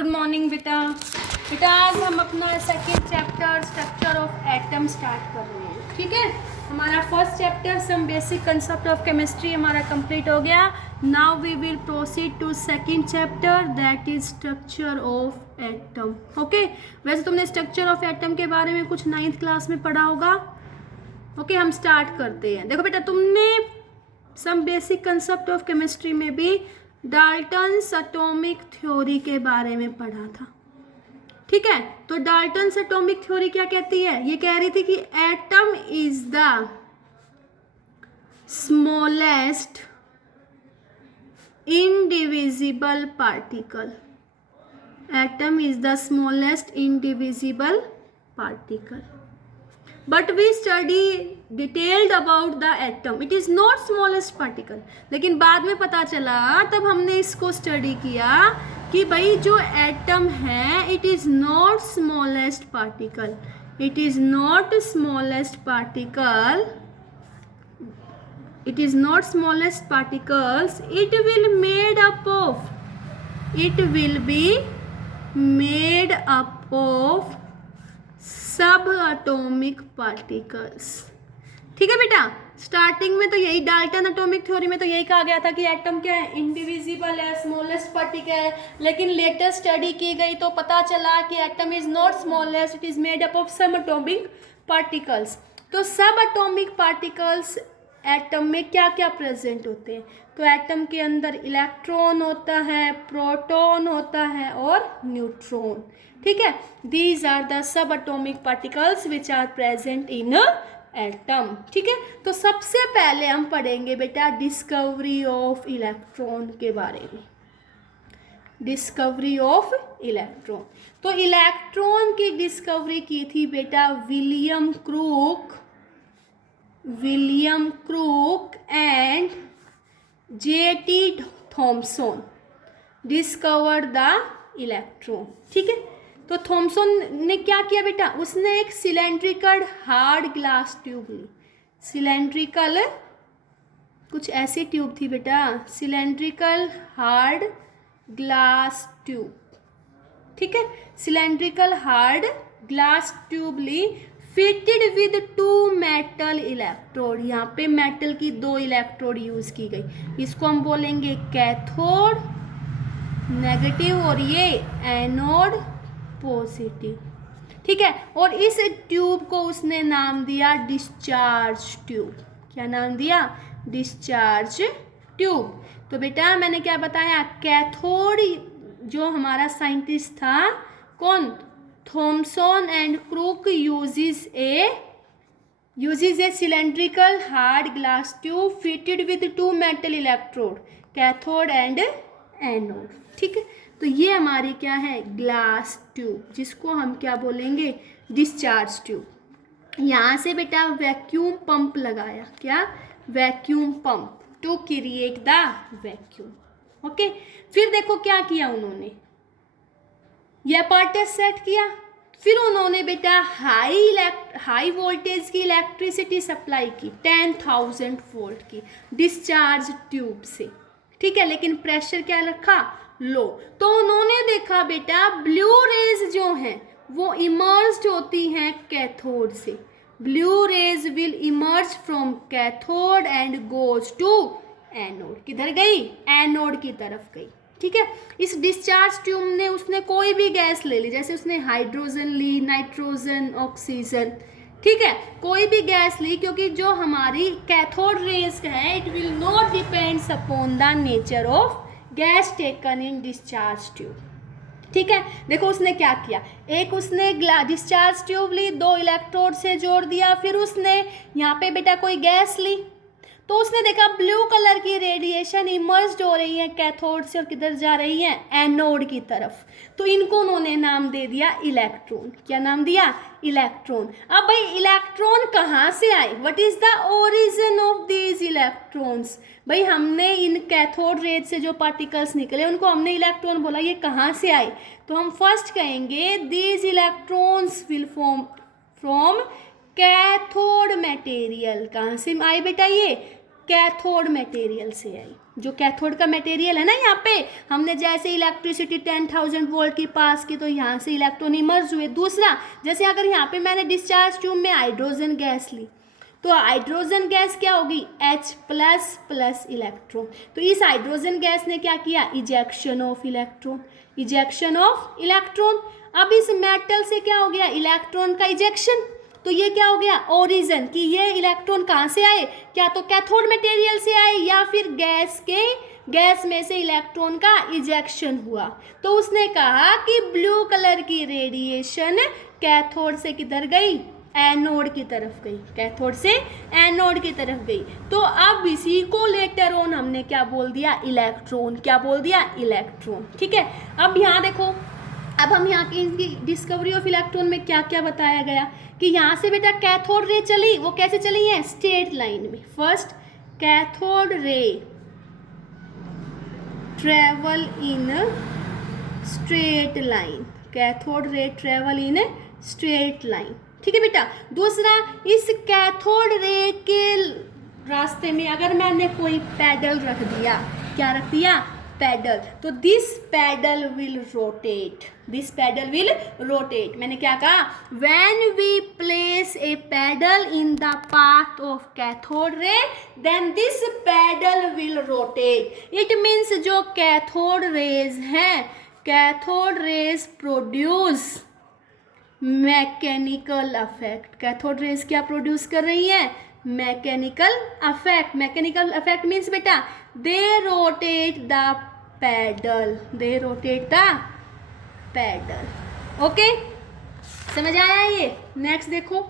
Good morning बेटा। बेटा आज हम अपना second chapter structure of atom start कर रहे हैं। ठीक है, हमारा first chapter some basic concept of chemistry हमारा कंप्लीट हो गया। Now we will proceed to second chapter that is structure of atom. Okay, वैसे तुमने स्ट्रक्चर ऑफ एटम के बारे में कुछ 9th क्लास में पढ़ा होगा। ओके, हम स्टार्ट करते हैं। देखो बेटा, तुमने some basic concept of chemistry में भी डाल्टन्स एटॉमिक थ्योरी के बारे में पढ़ा था। ठीक है, तो डाल्टन्स एटॉमिक थ्योरी क्या कहती है? ये कह रही थी कि atom is the smallest indivisible particle. Atom is the smallest indivisible particle, but we study detailed about the atom, it is not smallest particle. लेकिन बाद में पता चला, तब हमने इसको स्टडी किया कि भाई जो एटम है it is not smallest particle, it is not smallest particle, it is not smallest particles, it will made up of, it will be made up of सब एटॉमिक पार्टिकल्स। ठीक है बेटा, स्टार्टिंग में तो यही डाल्टन एटॉमिक थ्योरी में तो यही कहा गया था कि एटम क्या है, इंडिविजिबल है, स्मॉलेस्ट पार्टिकल है। लेकिन लेटेस्ट स्टडी की गई तो पता चला कि atom is not smallest, it is made up of सब एटॉमिक पार्टिकल्स। तो सब एटॉमिक पार्टिकल्स एटम में क्या क्या प्रेजेंट होते हैं? तो एटम के अंदर इलेक्ट्रॉन होता है, प्रोटॉन होता है और न्यूट्रॉन। ठीक है, these are the subatomic particles which are present in atom. ठीक है, तो सबसे पहले हम पढ़ेंगे बेटा डिस्कवरी ऑफ इलेक्ट्रॉन के बारे में। डिस्कवरी ऑफ इलेक्ट्रॉन, तो इलेक्ट्रॉन की डिस्कवरी की थी बेटा William Crookes and J.T. Thomson discovered the electron. ठीक है, तो थॉमसन ने क्या किया बेटा, उसने एक सिलेंड्रिकल हार्ड ग्लास ट्यूब ली। सिलेंड्रिकल कुछ ऐसी ट्यूब थी बेटा, सिलेंड्रिकल हार्ड ग्लास ट्यूब। ठीक है, सिलेंड्रिकल हार्ड ग्लास ट्यूब ली, फिटेड विद 2 मेटल इलेक्ट्रोड। यहाँ पे मेटल की 2 इलेक्ट्रोड यूज की गई। इसको हम बोलेंगे कैथोड नेगेटिव और ये एनोड पॉजिटिव। ठीक है, और इस ट्यूब को उसने नाम दिया डिस्चार्ज ट्यूब। क्या नाम दिया? Discharge tube. तो बेटा मैंने क्या बताया, कैथोड जो हमारा साइंटिस्ट था कौन, Thomson and crook uses a cylindrical hard glass tube fitted with 2 metal electrode, cathode and anode। ठीक है, तो ये हमारी क्या है, ग्लास ट्यूब, जिसको हम क्या बोलेंगे, डिस्चार्ज ट्यूब। यहाँ से बेटा वैक्यूम पंप लगाया। क्या? Vacuum pump to create the vacuum. Okay, फिर देखो क्या किया उन्होंने, यह अपार्टस सेट किया। फिर उन्होंने बेटा हाई वोल्टेज की इलेक्ट्रिसिटी सप्लाई की 10,000 वोल्ट की डिस्चार्ज ट्यूब से। ठीक है, लेकिन प्रेशर क्या रखा, लो। तो उन्होंने देखा बेटा ब्लू रेज जो हैं वो इमर्ज होती हैं कैथोड से। Blue rays will emerge from cathode and goes to anode. किधर गई? एनोड की तरफ गई। ठीक है, इस डिस्चार्ज ट्यूब ने उसने कोई भी गैस ले ली, जैसे उसने हाइड्रोजन ली, नाइट्रोजन, ऑक्सीजन। ठीक है, कोई भी गैस ली, क्योंकि जो हमारी कैथोड रेज है it will not depends upon the nature of gas taken in discharge tube. ठीक है, देखो उसने क्या किया, एक उसने डिस्चार्ज ट्यूब ली, 2 इलेक्ट्रोड से जोड़ दिया। फिर उसने यहाँ पे बेटा कोई गैस ली, तो उसने देखा ब्लू कलर की रेडिएशन इमर्ज हो रही है कैथोड से और किधर जा रही है, एनोड की तरफ। तो इनको उन्होंने नाम दे दिया इलेक्ट्रॉन। क्या नाम दिया? इलेक्ट्रॉन। अब भाई इलेक्ट्रॉन कहाँ से आए, what is the origin of these electrons? भाई हमने इन कैथोड रेज से जो पार्टिकल्स निकले उनको हमने इलेक्ट्रॉन बोला, ये कहाँ से आए? तो हम फर्स्ट कहेंगे these electrons will form from cathode material. कहाँ से आए बेटा? ये कैथोड मटेरियल से आई। जो कैथोड का मटेरियल है ना, यहाँ पे हमने जैसे इलेक्ट्रिसिटी 10,000 वोल्ट की पास की तो यहाँ से इलेक्ट्रॉन इमर्ज हुए। दूसरा, जैसे अगर यहाँ पे मैंने डिस्चार्ज ट्यूब में हाइड्रोजन गैस ली तो हाइड्रोजन गैस क्या होगी, H प्लस प्लस इलेक्ट्रॉन। तो इस हाइड्रोजन गैस ने क्या किया, ejection of electron, ejection of electron. अब इस मेटल से क्या हो गया, इलेक्ट्रॉन का इजेक्शन। तो ये क्या हो गया, ओरिजिन, कि ये इलेक्ट्रॉन कहाँ से आए, क्या तो कैथोड मटेरियल से आए या फिर गैस में से इलेक्ट्रॉन का इजेक्शन हुआ। तो उसने कहा कि ब्लू कलर की रेडिएशन कैथोड से किधर गई, एनोड की तरफ गई, कैथोड से एनोड की तरफ गई। तो अब इसी को लेटर ऑन हमने क्या बोल दिया, इलेक्ट्रॉन, क्या बोल दिया, इलेक्ट्रॉन। ठीक है, अब यहाँ देखो, अब हम यहाँ की इनकी डिस्कवरी ऑफ इलेक्ट्रॉन में क्या क्या बताया गया कि यहाँ से बेटा कैथोड रे चली, वो कैसे चली है, स्ट्रेट लाइन में। First, cathode ray travel in straight line, cathode ray travel in straight line. ठीक है बेटा। दूसरा, इस कैथोड रे के रास्ते में अगर मैंने कोई पैडल रख दिया, क्या रख दिया, पैडल, तो this paddle will rotate, this paddle will rotate. मैंने क्या कहा, when we place a paddle in the path of cathode ray then this paddle will rotate. It means जो कैथोड रेज है, cathode rays produce mechanical effect. Cathode rays क्या produce कर रही है, mechanical effect. Mechanical effect means बेटा they rotate the paddle, they rotate the paddle. Okay, समझ आया ये। नेक्स्ट देखो,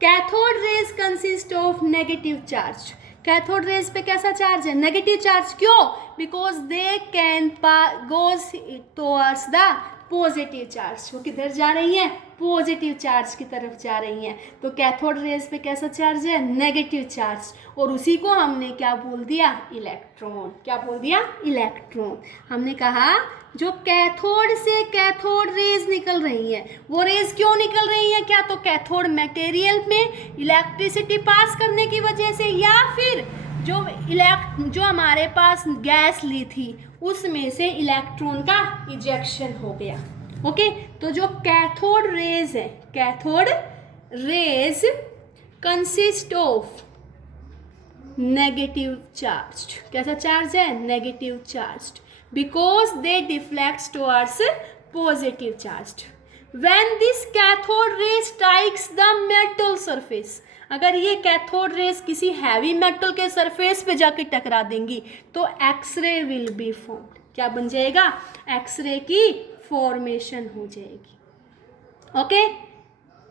cathode rays consist of negative charge. Cathode rays पे कैसा चार्ज है, नेगेटिव चार्ज। क्यों, because they can goes towards the positive charge. वो किधर जा रही है, पॉजिटिव चार्ज की तरफ जा रही हैं। तो कैथोड रेज पे कैसा चार्ज है, नेगेटिव चार्ज, और उसी को हमने क्या बोल दिया, इलेक्ट्रॉन। क्या बोल दिया, इलेक्ट्रॉन। हमने कहा जो कैथोड से कैथोड रेज निकल रही हैं, वो रेज क्यों निकल रही हैं, क्या तो कैथोड मटेरियल में इलेक्ट्रिसिटी पास करने की वजह से, या फिर जो हमारे पास गैस ली थी उसमें से इलेक्ट्रॉन का इजेक्शन हो गया। ओके, तो जो कैथोड रेज है, cathode raise consist of negative charged. कैसा चार्ज है, negative charged, because they deflects towards positive charged. When this cathode ray strikes the metal surface, अगर ये कैथोड रेज किसी हैवी मेटल के सरफेस पे जाके टकरा देंगी तो एक्सरे विल बी फॉर्म्ड। क्या बन जाएगा, एक्सरे की फॉर्मेशन हो जाएगी। ओके,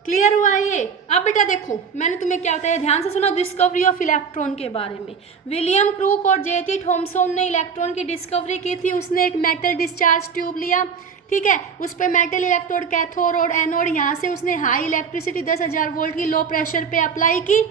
क्लियर हुआ ये। अब बेटा देखो, मैंने तुम्हें क्या बताया, ध्यान से सुनो, डिस्कवरी ऑफ इलेक्ट्रॉन के बारे में। विलियम क्रूक और J.T. थॉमसन ने इलेक्ट्रॉन की डिस्कवरी की थी। उसने एक मेटल डिस्चार्ज ट्यूब लिया, ठीक है, उस पर मेटल इलेक्ट्रोड, कैथोड और एनोड, यहाँ से उसने हाई इलेक्ट्रिसिटी 10,000 वोल्ट की लो प्रेशर पे अप्लाई की,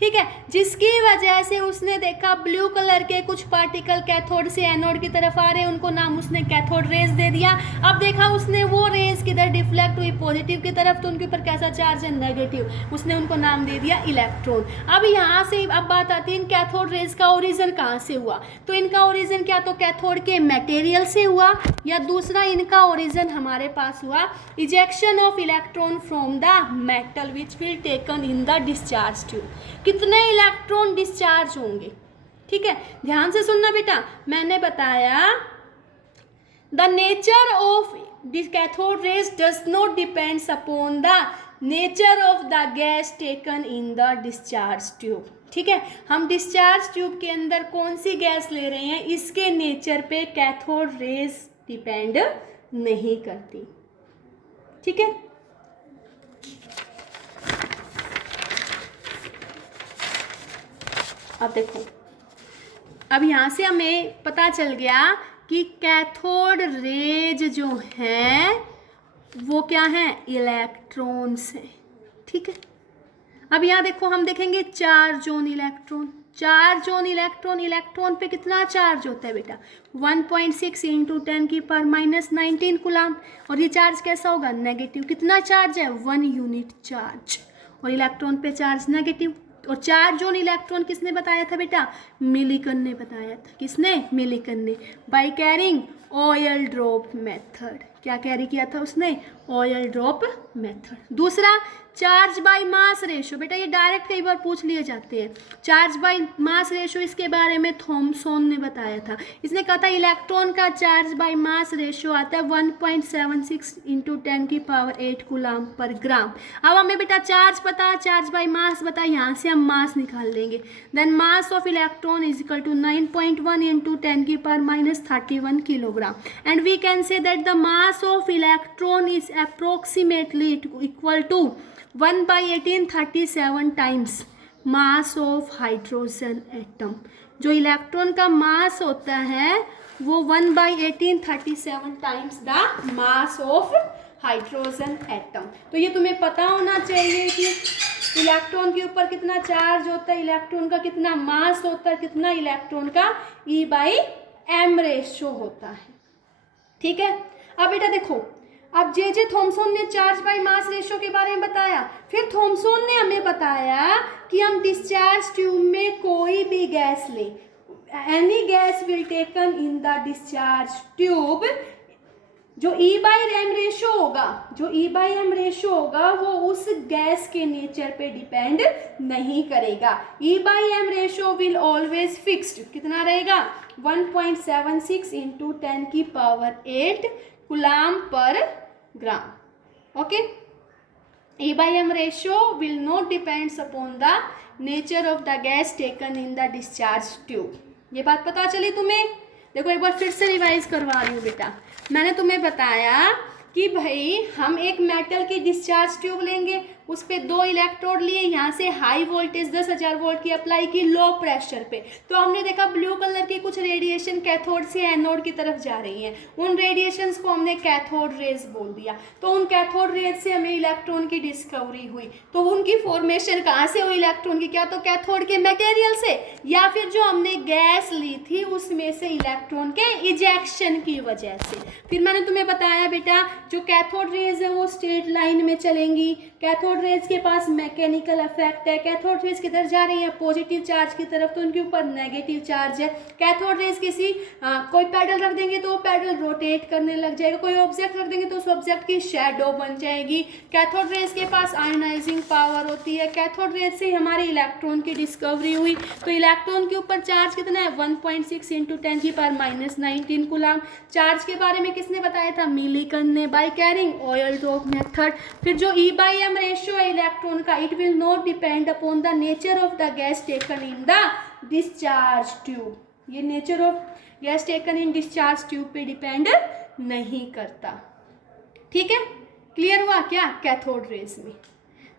ठीक है, जिसकी वजह से उसने देखा ब्लू कलर के कुछ पार्टिकल कैथोड से एनोड की तरफ आ रहे हैं, उनको नाम उसने कैथोड रेज दे दिया। अब देखा उसने वो रेज किधर डिफ्लेक्ट हुई, पॉजिटिव की तरफ, तो उनके ऊपर कैसा चार्ज है, नेगेटिव, उसने उनको नाम दे दिया इलेक्ट्रॉन। अब यहाँ से अब बात आती है इन कैथोड रेज का ओरिजिन कहाँ से हुआ। तो इनका ओरिजिन क्या तो कैथोड के मटेरियल से हुआ, या दूसरा इनका ओरिजिन हमारे पास हुआ ejection of electron from the metal which will taken in the discharge tube. कितने इलेक्ट्रॉन डिस्चार्ज होंगे, ठीक है, ध्यान से सुनना बेटा। मैंने बताया the nature of this cathode rays does not depends upon the nature of the gas taken in the discharge tube, ठीक है। हम डिस्चार्ज ट्यूब के अंदर कौन सी गैस ले रहे हैं, इसके नेचर पे कैथोड रेज डिपेंड नहीं करती, ठीक है। अब देखो, अब यहाँ से हमें पता चल गया कि कैथोड रेज जो हैं वो क्या हैं, इलेक्ट्रॉन्स हैं, ठीक है। अब यहाँ देखो, हम देखेंगे 4 zone electron. 4 zone electron, electron पे कितना चार्ज होता है बेटा, 1.6 × 10⁻⁻19 कूलम। और ये चार्ज कैसा होगा, नेगेटिव। कितना चार्ज है, 1 यूनिट चार्ज, और इलेक्ट्रॉन पे चार्ज नेगेटिव। और चार्ज जोन इलेक्ट्रॉन किसने बताया था बेटा? मिलिकन ने बताया था। किसने? मिलिकन ने। By carrying oil drop method. क्या कैरी किया था उसने? Oil drop method. दूसरा चार्ज बाय मास रेशो। बेटा ये डायरेक्ट कई बार पूछ लिए जाते हैं। चार्ज बाय मास रेशो, इसके बारे में थॉमसन ने बताया था। इसने कहा था इलेक्ट्रॉन का चार्ज बाय मास रेशो आता है 1.76 इंटू 10⁸ कूलम पर ग्राम। अब हमें बेटा चार्ज पता, चार्ज बाय मास बता, यहाँ से हम मास निकाल लेंगे। Then mass of electron is equal to 9.1 into 10⁻31 kilogram. And we can say that the mass of electron is approximately equal to 1/1837 times mass of hydrogen atom. जो electron का mass होता है वो 1/1837 times the mass of hydrogen atom. तो ये तुम्हें पता होना चाहिए कि इलेक्ट्रॉन के ऊपर कितना चार्ज होता है, इलेक्ट्रॉन का कितना मास होता है, कितना इलेक्ट्रॉन का E/m रेशो होता है। ठीक है। अब बेटा देखो, अब जे थॉमसन ने चार्ज बाय मास रेशो के बारे में बताया। फिर थॉमसन ने हमें बताया कि हम डिस्चार्ज ट्यूब में कोई भी गैस लें, any gas will taken in the discharge tube, जो E/m रेशो होगा, जो E/m रेशो होगा वो उस गैस के नेचर पे डिपेंड नहीं करेगा। E/m ratio will always fixed. कितना रहेगा? 1.76 into 10⁸ coulomb per gram. Okay. E/m ratio will not depends upon the nature of the gas taken in the discharge tube. ये बात पता चली तुम्हें? देखो एक बार फिर से रिवाइज करवा रही हूँ बेटा। मैंने तुम्हें बताया कि भाई हम एक मेटल की डिस्चार्ज ट्यूब लेंगे, उस पर 2 इलेक्ट्रोड लिए, यहाँ से हाई वोल्टेज 10,000 वोल्ट की अप्लाई की लो प्रेशर पे। तो हमने देखा ब्लू कलर की कुछ रेडिएशन कैथोड से एनोड की तरफ जा रही हैं। उन रेडिएशंस को हमने कैथोड रेज बोल दिया। तो उन कैथोड रेज से हमें इलेक्ट्रॉन की डिस्कवरी हुई। तो उनकी फॉर्मेशन कहाँ से हुई इलेक्ट्रॉन की? क्या तो कैथोड के मटेरियल से, या फिर जो हमने गैस ली थी उसमें से इलेक्ट्रॉन के इजेक्शन की वजह से। फिर मैंने तुम्हें बताया बेटा जो कैथोड रेज है वो स्ट्रेट लाइन में चलेंगी। कैथोड रेज के पास मैकेनिकल इफेक्ट है। कैथोड रेज किधर जा रही है? पॉजिटिव चार्ज की तरफ, तो उनके ऊपर नेगेटिव चार्ज है। कैथोड रेज किसी कोई पैडल रख देंगे तो वो पैडल रोटेट करने लग जाएगा, कोई ऑब्जेक्ट रख देंगे तो उस ऑब्जेक्ट की शैडो बन जाएगी। कैथोड रेज के पास आयनाइजिंग पावर होती है। कैथोड रेज से हमारी इलेक्ट्रॉन की डिस्कवरी हुई। तो इलेक्ट्रॉन के ऊपर चार्ज कितना है? 1.6 इंटू 10⁻19 कूलम। चार्ज के बारे में किसने बताया था? मिलिकन ने, by carrying oil drop method. फिर जो E/m रेशियो है इलेक्ट्रॉन का, it will not depend upon the nature of the gas taken in the discharge tube. ये nature of gas taken in discharge tube पे depend नहीं करता। ठीक है, क्लियर हुआ क्या कैथोड रेज में?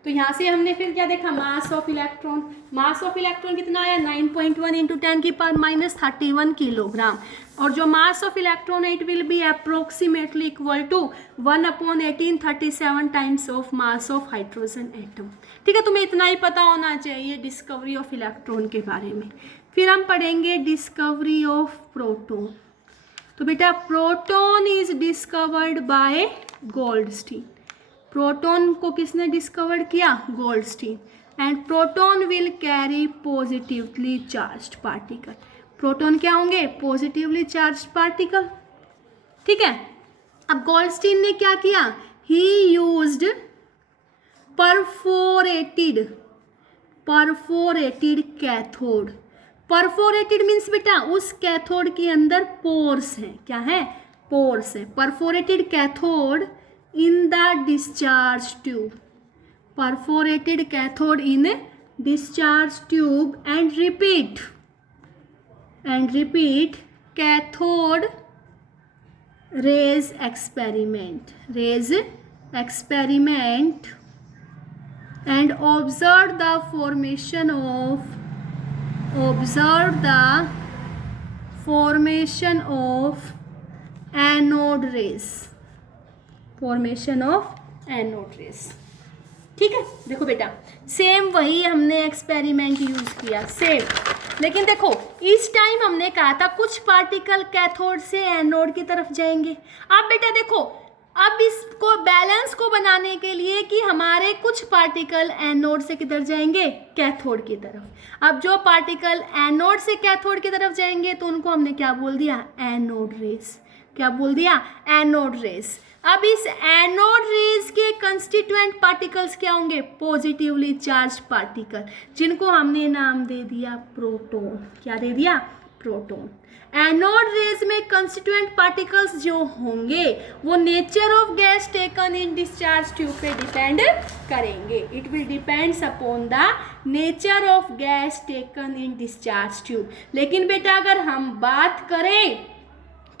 तो यहाँ से हमने फिर क्या देखा? Mass of electron. Mass of electron कितना आया? 9.1 इंटू 10⁻31 किलोग्राम। और जो मास ऑफ इलेक्ट्रॉन है it will be approximately equal to 1/1837 times of mass of hydrogen atom. ठीक है, तुम्हें इतना ही पता होना चाहिए डिस्कवरी ऑफ इलेक्ट्रॉन के बारे में। फिर हम पढ़ेंगे डिस्कवरी ऑफ प्रोटॉन। तो बेटा proton is discovered by Goldstein. Proton को किसने डिस्कवर किया? Goldstein. And proton will carry positively charged particle. Proton क्या होंगे? Positively charged particle. ठीक है। अब गोल्डस्टीन ने क्या किया? ही used perforated cathode. Perforated means बेटा उस कैथोड के अंदर पोर्स हैं। क्या है? पोर्स है। Perforated cathode in the discharge tube. Perforated cathode in discharge tube and repeat cathode rays experiment and observe the formation of anode rays. Formation of anode rays. ठीक है, देखो बेटा सेम वही हमने एक्सपेरिमेंट यूज किया same, लेकिन देखो इस टाइम हमने कहा था कुछ पार्टिकल कैथोड से एनोड की तरफ जाएंगे। अब बेटा देखो अब इसको बैलेंस को बनाने के लिए कि हमारे कुछ पार्टिकल एनोड से किधर जाएंगे, कैथोड की तरफ। अब जो पार्टिकल एनोड से कैथोड की तरफ जाएंगे तो उनको हमने क्या बोल दिया, एनोड रेस। क्या बोल दिया, एनोड रेस। अब इस एनोड रेस के कंस्टिट्यूएंट पार्टिकल्स क्या होंगे, पॉजिटिवली चार्ज पार्टिकल, जिनको हमने नाम दे दिया प्रोटॉन। क्या दे दिया, प्रोटॉन। एनोड रेज में कंस्टिट्यूएंट पार्टिकल्स जो होंगे वो nature of gas taken in discharge tube पे डिपेंड करेंगे। It will depends upon the nature of gas taken in discharge tube. लेकिन बेटा अगर हम बात करें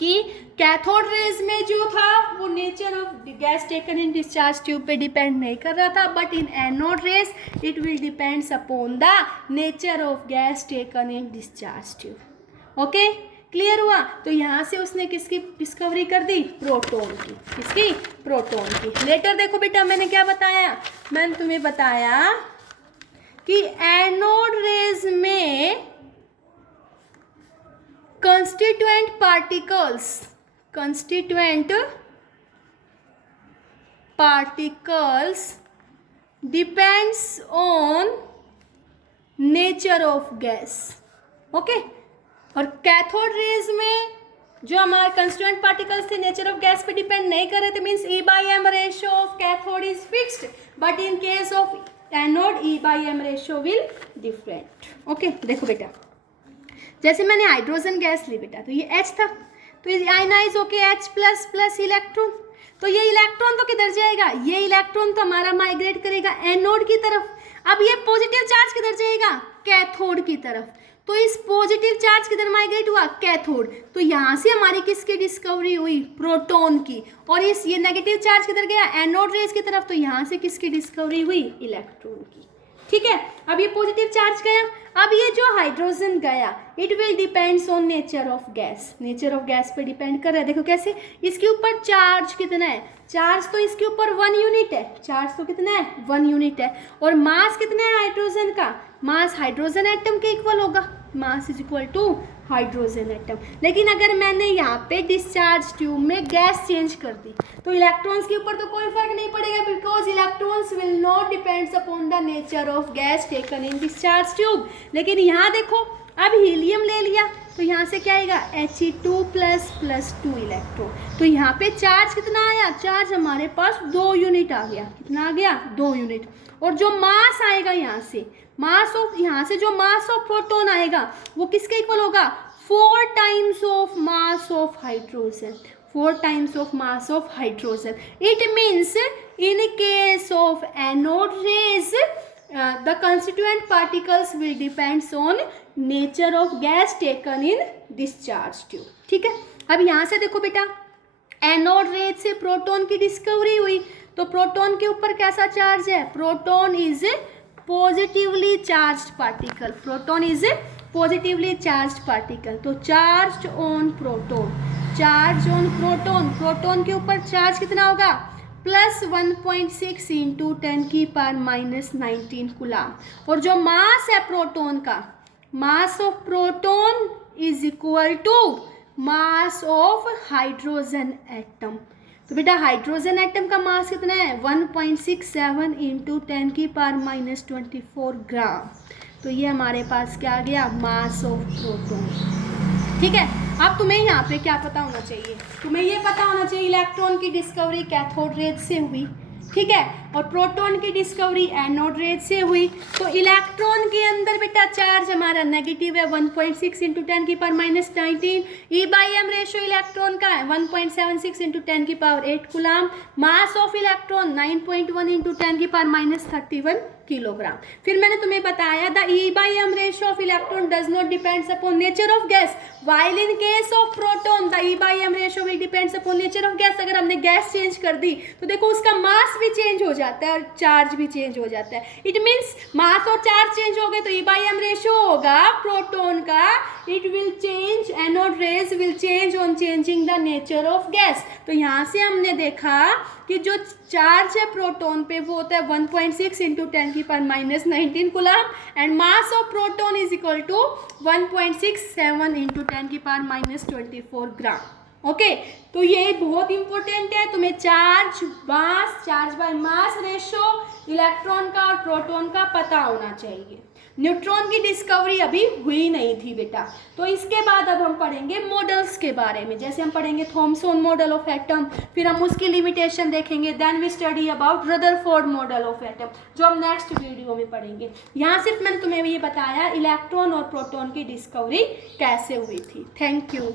कि कैथोड रेज में जो था वो nature of gas taken in discharge tube पे डिपेंड नहीं कर रहा था, but in anode rays it will depends upon the nature of gas taken in discharge tube. Okay, clear हुआ। तो यहाँ से उसने किसकी डिस्कवरी कर दी, प्रोटॉन की। किसकी, प्रोटॉन की। लेटर देखो बेटा मैंने क्या बताया, मैंने तुम्हें बताया कि एनोड रेज में constituent particles depends on nature of gas। Okay, और कैथोड रेज में जो हमारे कंस्टिट्यूएंट पार्टिकल्स थे नेचर ऑफ गैस पे डिपेंड नहीं कर रहे थे, means E/M ratio of cathode is fixed, but in case of anode E/M ratio will different. Okay, देखो बेटा जैसे मैंने हाइड्रोजन गैस ली बेटा, तो ये H था, तो ये आयनाइज होके H प्लस प्लस इलेक्ट्रॉन, तो ये इलेक्ट्रॉन तो किधर जाएगा, ये इलेक्ट्रॉन तो हमारा माइग्रेट करेगा एनोड की तरफ। अब ये पॉजिटिव चार्ज किधर जाएगा, कैथोड की तरफ, तो इस पॉजिटिव चार्ज किधर माइग्रेट हुआ, कैथोड, तो यहाँ से हमारी किसकी डिस्कवरी हुई, प्रोटॉन की। और इस ये नेगेटिव चार्ज किधर गया, एनोड रेज की तरफ, तो यहाँ से किसकी डिस्कवरी हुई, इलेक्ट्रॉन की। ठीक है, अब ये पॉजिटिव चार्ज गया, अब ये जो हाइड्रोजन गया, it will depends on nature of gas. Nature of gas पे डिपेंड कर रहा है। देखो कैसे, इसके ऊपर चार्ज कितना है, चार्ज तो इसके ऊपर 1 यूनिट है, चार्ज तो कितना है, 1 यूनिट है, और मास कितना है हाइड्रोजन का, मास हाइड्रोजन एटम के इक्वल होगा, mass is equal to hydrogen atom. लेकिन अगर मैंने यहाँ पे डिस्चार्ज ट्यूब में गैस चेंज कर दी तो इलेक्ट्रॉन्स के ऊपर तो कोई फर्क नहीं पड़ेगा, because electrons will not depends upon the nature of gas taken in discharge tube. लेकिन यहाँ देखो, अब हीलियम ले लिया तो यहाँ से क्या आएगा, He2 प्लस प्लस 2 इलेक्ट्रॉन, तो यहाँ पे चार्ज कितना आया, चार्ज हमारे पास 2 यूनिट आ गया। कितना आ गया, 2 यूनिट। और जो मास आएगा यहाँ से, मास ऑफ, यहाँ से जो मास ऑफ प्रोटॉन आएगा वो किसके इक्वल होगा, 4 times of mass of hydrogen, 4 times of mass of hydrogen. It means in case of anode rays the constituent particles will depends on nature of gas taken in discharge tube। ठीक है, अब यहाँ से देखो बेटा, anode rays से proton की discovery हुई, तो प्रोटॉन के ऊपर कैसा चार्ज है, proton is positively charged particle, proton is positively charged particle. तो charge on proton, charge on proton, proton के ऊपर चार्ज कितना होगा, प्लस 1.6 इंटू 10 की पावर माइनस 19 कूलाम। और जो मास है प्रोटॉन का, mass of proton is equal to mass of hydrogen atom. तो बेटा हाइड्रोजन एटम का मास कितना है, 1.67 इंटू 10 की पावर माइनस 24 ग्राम। तो ये हमारे पास क्या आ गया, मास ऑफ प्रोटॉन। ठीक है, अब तुम्हें यहाँ पे क्या पता होना चाहिए, तुम्हें ये पता होना चाहिए इलेक्ट्रॉन की डिस्कवरी कैथोड रेज से हुई, ठीक है, और प्रोटॉन की डिस्कवरी एनोड रेज से हुई। तो इलेक्ट्रॉन के अंदर बेटा चार्ज हमारा नेगेटिव है, 1.6 इंटू 10 की power minus 19, E/M ratio electron का है 1.76 इंटू 10 की power 8 coulomb, mass of electron 9.1 into 10 की पावर माइनस 31 किलोग्राम। फिर मैंने तुम्हें बताया the E/M ratio of electron does not depends upon nature of gas, while in case of proton the E/M ratio will depends upon nature of gas. अगर हमने gas change कर दी तो देखो उसका मास भी चेंज हो जाता है और चार्ज भी चेंज हो जाता है। इट मीन्स मास और चार्ज चेंज हो गए तो E/M रेशियो होगा प्रोटॉन का, it will change, anode rays will change on changing the nature of gas. तो यहाँ से हमने देखा कि जो चार्ज है प्रोटॉन पे वो होता है 1.6 इंटू 10 की power minus 19 coulomb, and mass of proton is equal to 1.67 into 10 की पावर माइनस 24 ग्राम। ओके, तो ये बहुत इंपॉर्टेंट है, तुम्हें charge by mass ratio electron का और प्रोटॉन का पता होना चाहिए। न्यूट्रॉन की डिस्कवरी अभी हुई नहीं थी बेटा। तो इसके बाद अब हम पढ़ेंगे मॉडल्स के बारे में, जैसे हम पढ़ेंगे थॉमसन मॉडल ऑफ एटम, फिर हम उसकी लिमिटेशन देखेंगे, then we study about Rutherford model of atom, जो हम नेक्स्ट वीडियो में पढ़ेंगे। यहाँ सिर्फ मैंने तुम्हें ये बताया इलेक्ट्रॉन और प्रोटॉन की डिस्कवरी कैसे हुई थी। Thank you.